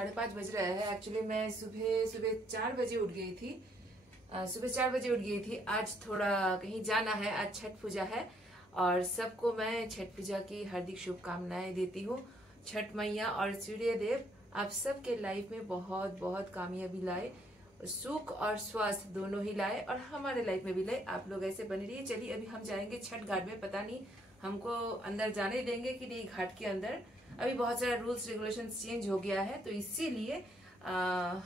5:30 बज रहा है। एक्चुअली मैं सुबह 4 बजे उठ गई थी। सुबह 4 बजे उठ गई थी। आज थोड़ा कहीं जाना है, आज छठ पूजा है और सबको मैं छठ पूजा की हार्दिक शुभकामनाएं देती हूँ। छठ मैया और सूर्य देव आप सबके लाइफ में बहुत बहुत कामयाबी लाए, सुख और स्वास्थ्य दोनों ही लाए और हमारे लाइफ में भी लाए। आप लोग ऐसे बने रहिए। चलिए अभी हम जाएंगे छठ घाट में। पता नहीं हमको अंदर जाने देंगे कि नहीं घाट के अंदर। अभी बहुत सारा रूल्स रेगुलेशंस चेंज हो गया है, तो इसीलिए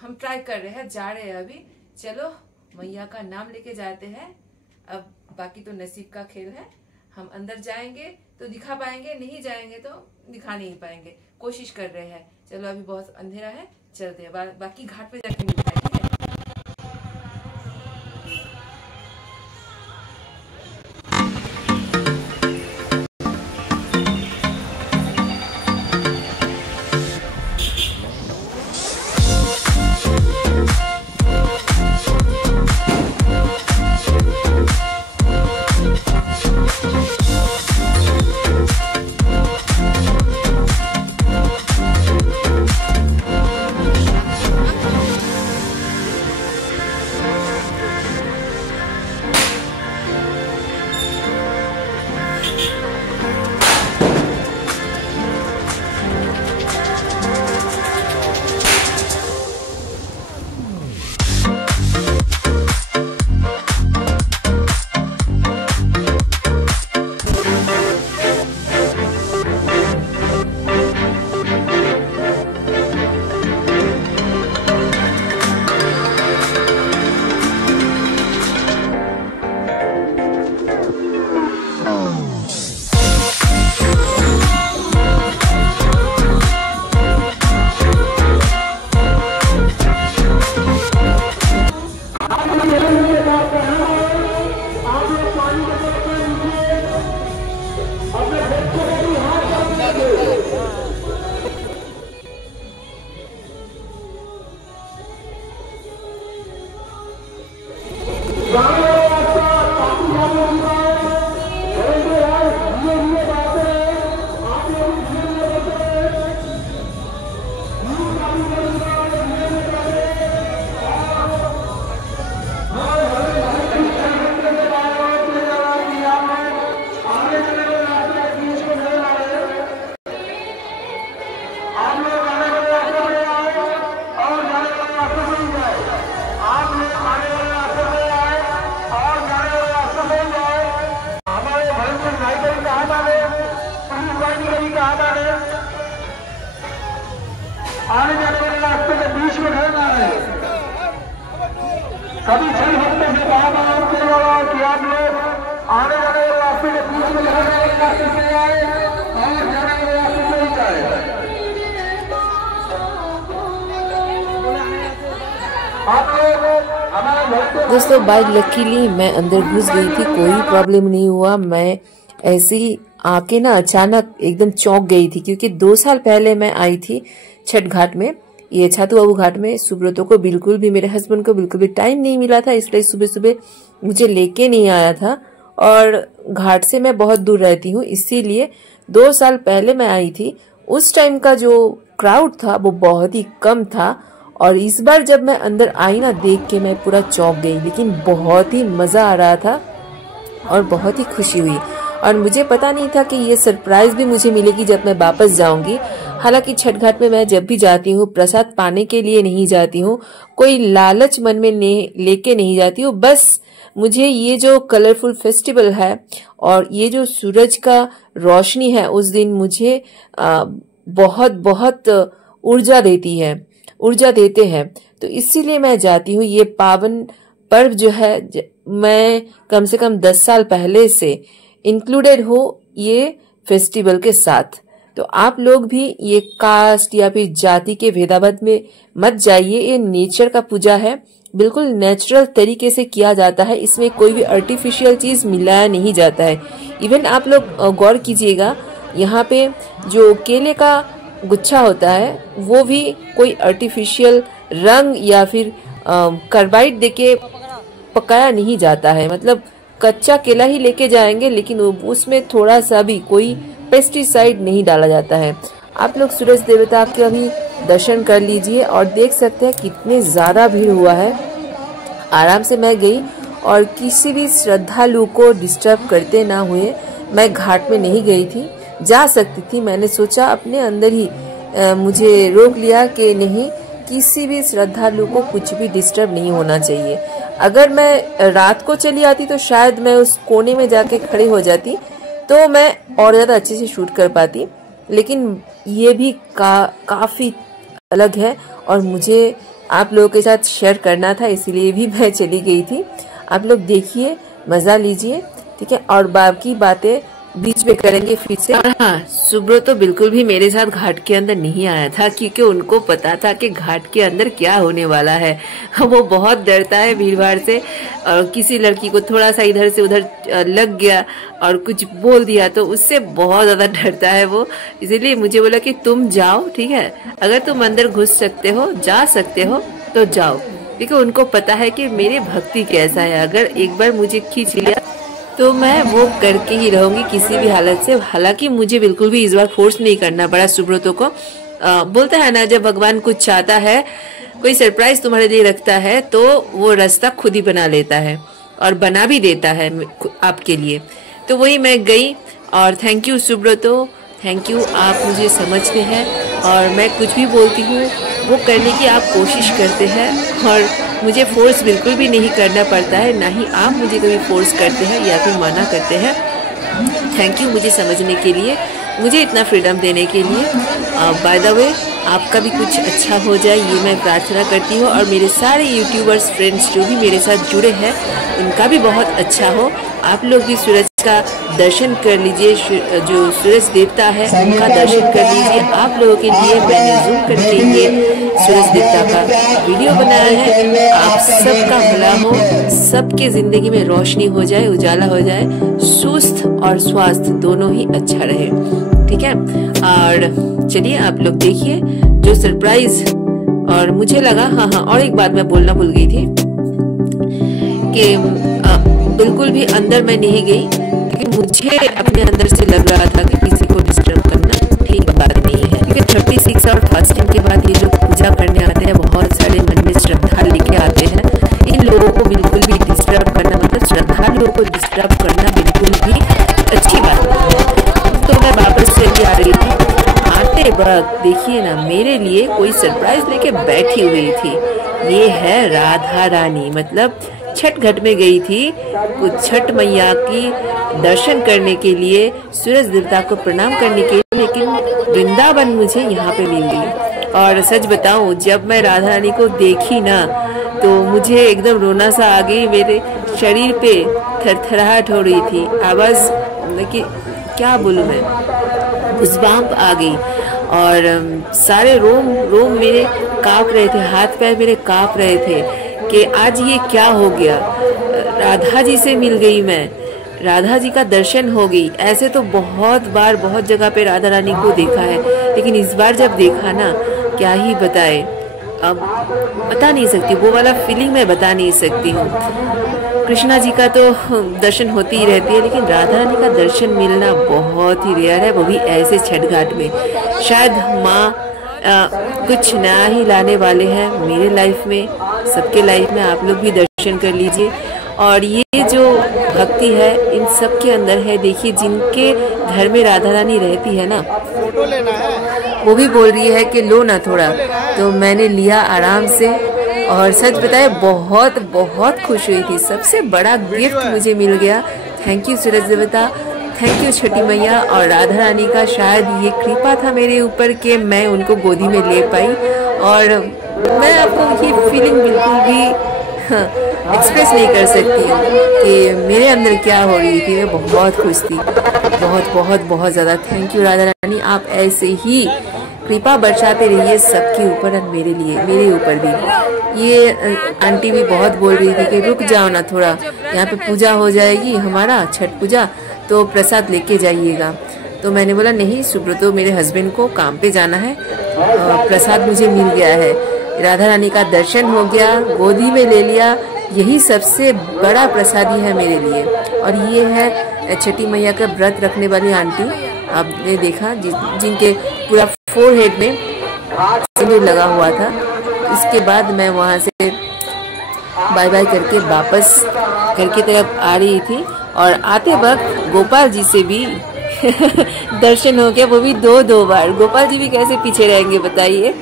हम ट्राई कर रहे हैं, जा रहे हैं अभी। चलो मैया का नाम लेके जाते हैं। अब बाकी तो नसीब का खेल है। हम अंदर जाएंगे तो दिखा पाएंगे, नहीं जाएंगे तो दिखा नहीं पाएंगे। कोशिश कर रहे हैं। चलो अभी बहुत अंधेरा है, चलते हैं। बाकी घाट पे जाके मिलते हैं। आने जाने वाले रास्ते के बीच में रहना है। कभी 6 हफ्ते से बाहर कि आप लोग आने जाने वाले रास्ते के बीच में रहने वाले रास्ते से आए और जाने वाले रास्ते से ही जाए। दोस्तों बाय लकीली मैं अंदर घुस गई थी, कोई प्रॉब्लम नहीं हुआ। मैं ऐसे ही आके ना अचानक एकदम चौंक गई थी, क्योंकि 2 साल पहले मैं आई थी छठ घाट में, ये छातू बाबू घाट में। सुब्रतो को बिल्कुल भी, मेरे हस्बैंड को बिल्कुल भी टाइम नहीं मिला था, इसलिए सुबह सुबह मुझे लेके नहीं आया था। और घाट से मैं बहुत दूर रहती हूँ, इसीलिए 2 साल पहले मैं आई थी। उस टाइम का जो क्राउड था वो बहुत ही कम था और इस बार जब मैं अंदर आई ना, देख के मैं पूरा चौंक गई। लेकिन बहुत ही मजा आ रहा था और बहुत ही खुशी हुई और मुझे पता नहीं था कि ये सरप्राइज भी मुझे मिलेगी जब मैं वापस जाऊंगी। हालांकि छठ घाट में मैं जब भी जाती हूँ प्रसाद पाने के लिए नहीं जाती हूँ, कोई लालच मन में लेके नहीं जाती हूँ। बस मुझे ये जो कलरफुल फेस्टिवल है और ये जो सूरज का रोशनी है उस दिन मुझे बहुत बहुत ऊर्जा देते हैं, तो इसीलिए मैं जाती हूँ। ये पावन पर्व जो है मैं कम से कम 10 साल पहले से इंक्लूडेड हो ये फेस्टिवल के साथ। तो आप लोग भी ये कास्ट या फिर जाति के भेदाभेद में मत जाइए। ये नेचर का पूजा है, बिल्कुल नेचुरल तरीके से किया जाता है। इसमें कोई भी आर्टिफिशियल चीज मिलाया नहीं जाता है। इवन आप लोग गौर कीजिएगा, यहाँ पे जो केले का गुच्छा होता है वो भी कोई आर्टिफिशियल रंग या फिर कार्बाइड देके पकाया नहीं जाता है। मतलब कच्चा केला ही लेके जाएंगे, लेकिन उसमें थोड़ा सा भी कोई पेस्टिसाइड नहीं डाला जाता है। आप लोग सूरज देवता के भी दर्शन कर लीजिए। और देख सकते हैं कितने ज़्यादा भीड़ हुआ है। आराम से मैं गई और किसी भी श्रद्धालु को डिस्टर्ब करते ना हुए मैं घाट में नहीं गई थी। जा सकती थी, मैंने सोचा अपने अंदर ही मुझे रोक लिया कि नहीं, किसी भी श्रद्धालु को कुछ भी डिस्टर्ब नहीं होना चाहिए। अगर मैं रात को चली आती तो शायद मैं उस कोने में जाके खड़ी हो जाती तो मैं और ज़्यादा अच्छे से शूट कर पाती, लेकिन ये भी काफ़ी अलग है और मुझे आप लोगों के साथ शेयर करना था, इसीलिए भी मैं चली गई थी। आप लोग देखिए, मज़ा लीजिए, ठीक है। और बाकी बातें बीच में करेंगे फिर से। और हाँ, सुब्रत तो बिल्कुल भी मेरे साथ घाट के अंदर नहीं आया था, क्योंकि उनको पता था कि घाट के अंदर क्या होने वाला है। वो बहुत डरता है भीड़ भाड़ से, और किसी लड़की को थोड़ा सा इधर से उधर लग गया और कुछ बोल दिया तो उससे बहुत ज्यादा डरता है वो। इसीलिए मुझे बोला कि तुम जाओ, ठीक है, अगर तुम अंदर घुस सकते हो, जा सकते हो तो जाओ, क्योंकि उनको पता है कि मेरी भक्ति कैसा है। अगर एक बार मुझे खींच लिया तो मैं वो करके ही रहूंगी किसी भी हालत से। हालांकि मुझे बिल्कुल भी इस बार फोर्स नहीं करना पड़ा सुब्रतों को। बोलता है ना, जब भगवान कुछ चाहता है, कोई सरप्राइज तुम्हारे लिए रखता है तो वो रास्ता खुद ही बना लेता है और बना भी देता है आपके लिए। तो वही मैं गई और thank you Subroto, thank you, आप मुझे समझते हैं और मैं कुछ भी बोलती हूँ वो करने की आप कोशिश करते हैं और मुझे फोर्स बिल्कुल भी नहीं करना पड़ता है, ना ही आप मुझे कभी फोर्स करते हैं या फिर मना करते हैं। थैंक यू मुझे समझने के लिए, मुझे इतना फ्रीडम देने के लिए। बाय द वे, आपका भी कुछ अच्छा हो जाए ये मैं प्रार्थना करती हूँ, और मेरे सारे यूट्यूबर्स फ्रेंड्स जो भी मेरे साथ जुड़े हैं उनका भी बहुत अच्छा हो। आप लोग भी सूरज का दर्शन कर लीजिए, जो सूरज देवता है उनका दर्शन कर लीजिए। आप लोगों के लिए मैंने जूम करके ये सूरज देवता का वीडियो बनाया है। आप सबका भला हो, सबके जिंदगी में रोशनी हो जाए, उजाला हो जाए, सुस्त और स्वास्थ्य दोनों ही अच्छा रहे, ठीक है। और चलिए आप लोग देखिए जो सरप्राइज, और मुझे लगा हाँ, और एक बात मैं बोलना भूल गई थी कि बिल्कुल भी अंदर मैं नहीं गई, क्योंकि मुझे अपने अंदर से लग रहा था कि किसी को डिस्टर्ब करना ठीक बात नहीं है, क्योंकि 36 और फास्टिंग के बाद ये लोग पूजा करने आते हैं, बहुत सारे मन में श्रद्धा लेके आते हैं। इन लोगों को बिल्कुल भी डिस्टर्ब करना, मतलब श्रद्धालुओं को डिस्टर्ब करना बिल्कुल भी अच्छी बात नहीं है। तो मैं वापस चली आ रही थी, आते वक्त देखिए ना मेरे लिए कोई सरप्राइज लेके बैठी हुई थी। ये है राधा रानी, मतलब छठ घाट में गई थी कुछ छठ मैया की दर्शन करने के लिए, सूरज देवता को प्रणाम करने के लिए, लेकिन वृंदावन मुझे यहाँ पे मिल गई। और सच बताऊं, जब मैं राधा रानी को देखी ना तो मुझे एकदम रोना सा आ गई, मेरे शरीर पे थरथराहट हो रही थी, आवाज कि क्या बोलूं मैं, गुज़बम्प आ गई और सारे रोम मेरे कांप रहे थे, हाथ पैर मेरे कांप रहे थे कि आज ये क्या हो गया। राधा जी से मिल गई मैं, राधा जी का दर्शन हो गई। ऐसे तो बहुत बार बहुत जगह पे राधा रानी को देखा है, लेकिन इस बार जब देखा ना, क्या ही बताए, अब बता नहीं सकती, वो वाला फीलिंग मैं बता नहीं सकती हूँ। कृष्णा जी का तो दर्शन होती ही रहती है, लेकिन राधा रानी का दर्शन मिलना बहुत ही रेयर है, वो भी ऐसे छठ घाट में। शायद माँ कुछ नया ही लाने वाले हैं मेरे लाइफ में, सबके लाइफ में। आप लोग भी दर्शन कर लीजिए। और ये जो भक्ति है इन सब के अंदर है। देखिए, जिनके घर में राधा रानी रहती है ना, फोटो लेना है, वो भी बोल रही है कि लो ना थोड़ा, तो मैंने लिया आराम से। और सच बताए बहुत बहुत खुश हुई थी, सबसे बड़ा गिफ्ट मुझे मिल गया। थैंक यू सूरज देवता, थैंक यू छठी मैया और राधा रानी का शायद ये कृपा था मेरे ऊपर कि मैं उनको गोदी में ले पाई। और मैं आपको ये फीलिंग बिल्कुल भी एक्सप्रेस नहीं कर सकती हूँ कि मेरे अंदर क्या हो रही थी। मैं बहुत खुश थी, बहुत बहुत बहुत ज़्यादा। थैंक यू राधा रानी, आप ऐसे ही कृपा बरसाते रहिए सबके ऊपर और मेरे लिए, मेरे ऊपर भी। ये आंटी भी बहुत बोल रही थी कि रुक जाओ ना थोड़ा, यहाँ पे पूजा हो जाएगी हमारा छठ पूजा, तो प्रसाद लेके जाइएगा। तो मैंने बोला नहीं सुब्रतो, मेरे हस्बैंड को काम पे जाना है, प्रसाद मुझे मिल गया है, राधा रानी का दर्शन हो गया, गोदी में ले लिया, यही सबसे बड़ा प्रसादी है मेरे लिए। और ये है छठी मैया का व्रत रखने वाली आंटी, आपने देखा जिनके पूरा फोरहेड में सिंदूर लगा हुआ था। इसके बाद मैं वहाँ से बाय बाय करके वापस घर की तरफ आ रही थी और आते वक्त गोपाल जी से भी दर्शन हो गया, वो भी दो बार। गोपाल जी भी कैसे पीछे रहेंगे बताइए,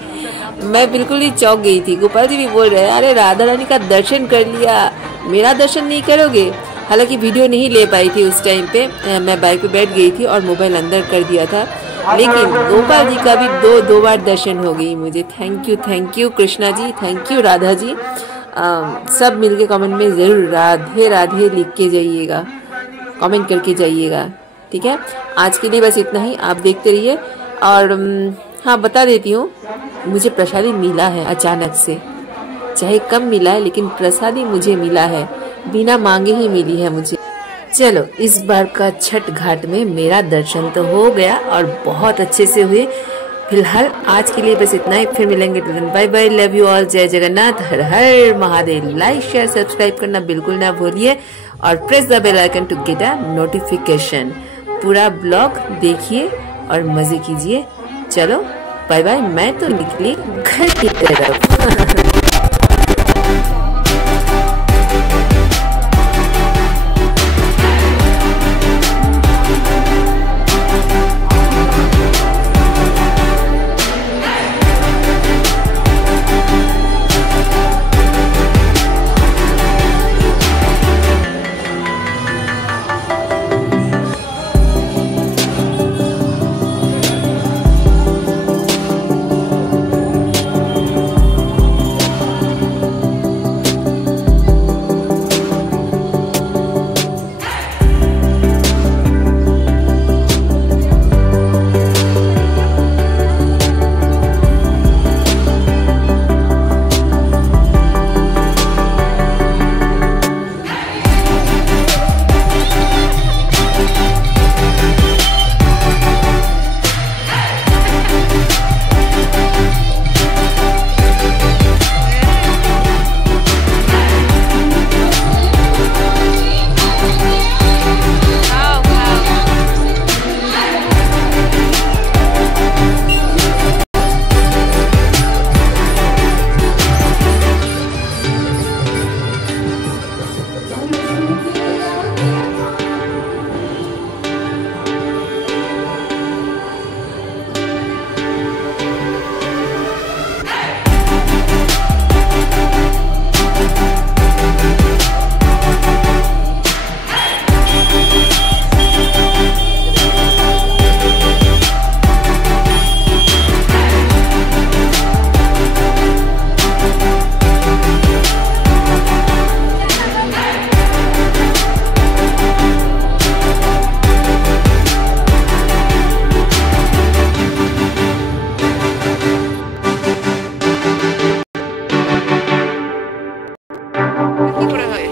मैं बिल्कुल ही चौंक गई थी। गोपाल जी भी बोल रहे हैं अरे राधा रानी का दर्शन कर लिया, मेरा दर्शन नहीं करोगे। हालांकि वीडियो नहीं ले पाई थी उस टाइम पे, मैं बाइक पे बैठ गई थी और मोबाइल अंदर कर दिया था, लेकिन गोपाल जी का भी दो बार दर्शन हो गई मुझे। Thank you Krishna ji, thank you Radha ji. सब मिलके कमेंट में ज़रूर राधे राधे लिख के जाइएगा, कमेंट करके जाइएगा, ठीक है। आज के लिए बस इतना ही, आप देखते रहिए। और हाँ बता देती हूँ, मुझे प्रसादी मिला है अचानक से, चाहे कम मिला है लेकिन प्रसादी मुझे मिला है, बिना मांगे ही मिली है मुझे। चलो इस बार का छठ घाट में मेरा दर्शन तो हो गया और बहुत अच्छे से हुए। फिलहाल आज के लिए बस इतना ही, फिर मिलेंगे। Bye bye, love you all, जय जगन्नाथ, हर हर महादेव। लाइक शेयर सब्सक्राइब करना बिल्कुल ना भूलिए और press the bell icon to get a notification. पूरा ब्लॉग देखिए और मजे कीजिए। चलो बाय बाय, मैं तो निकली घर की तरफ। কি করে হয়?